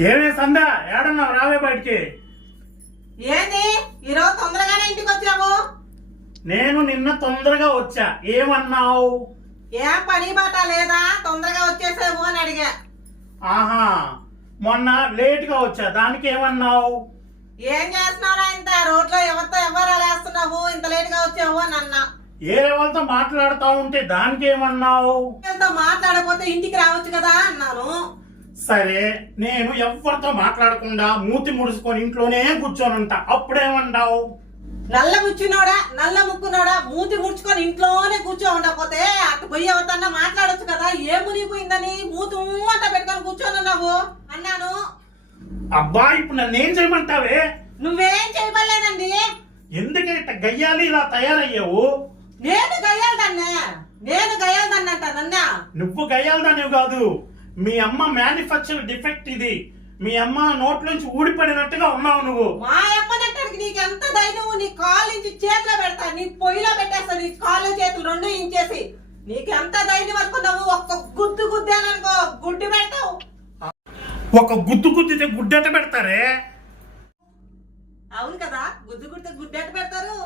ఏమే సందా ఏడన్నావు రావే బయటికి. ఏంది? ఈరోజు తొందరగానే ఇంటికి వచ్చావు నేను నిన్న తొందరగా వచ్చా. ఏమన్నావు? ఏం పని బాట లేదా? తొందరగా వచ్చేసావు అని అడిగా. ఆహా మొన్న లేట్గా వచ్చా. దానికి ఏమన్నావు? ఏం చేస్తున్నారా ఇంత? రోడ్లో ఎవరితో ఎవరు వేస్తున్నావు? ఇంత లేట్గా వచ్చావు అని అన్నా. ఏ వాళ్ళతో మాట్లాడుతా ఉంటే దానికి ఏమన్నావు? మాట్లాడకపోతే ఇంటికి రావచ్చు కదా అన్నాను. సరే నేను ఎవరితో మాట్లాడకుండా మూతి ముడుచుకొని ఇంట్లోనే కూర్చొని ఉంటా అప్పుడేమన్నావు నల్ల కూర్చున్నాడా నల్ల ముక్కున్నాడా మూతి ముడుచుకొని ఇంట్లోనే కూర్చో ఉండకపోతే అటు పోయి ఎవరితన్నా మాట్లాడొచ్చు కదా. ఏ మునిగిపోయిందని మూతి అంట పెట్టుకొని కూర్చొని ఉన్నావు అన్నాను. అబ్బా ఇప్పుడు నన్ను ఏం చేయమంటావే? నువ్వేం చేయబడలేదండి. ఎందుకే ఇట్ట గయ్యాలి ఇలా తయారయ్యావు? నేను గయ్యాలదన్నా నేను గయ్యాలదన్నంట నన్నా. నువ్వు గయ్యాలదానివి కాదు. మీ అమ్మ మ్యానుఫ్యాక్చర్ డిఫెక్ట్ ఇది. మీ అమ్మ నోట్లోంచి ఊడిపడినట్టుగా ఉన్నావు నువ్వు. మా అమ్మనంటానికి నీకు ఎంత ధైర్యం నీ కాలు నుంచి చేతిలో పెడతా. నీ పొయ్యిలో పెట్టేస్తా నీ కాళ్ళు చేతులు రెండు ఇంచేసి. నీకు ఎంత ధైర్యం అనుకున్నావు ఒక్క గుద్దు గుద్దాననుకో గుడ్డు పెడతావు. ఒక గుద్దు గుద్దితే గుడ్డెట పెడతారే? అవును కదా గుద్దు గుడితే గుడ్డెట్టు పెడతారు?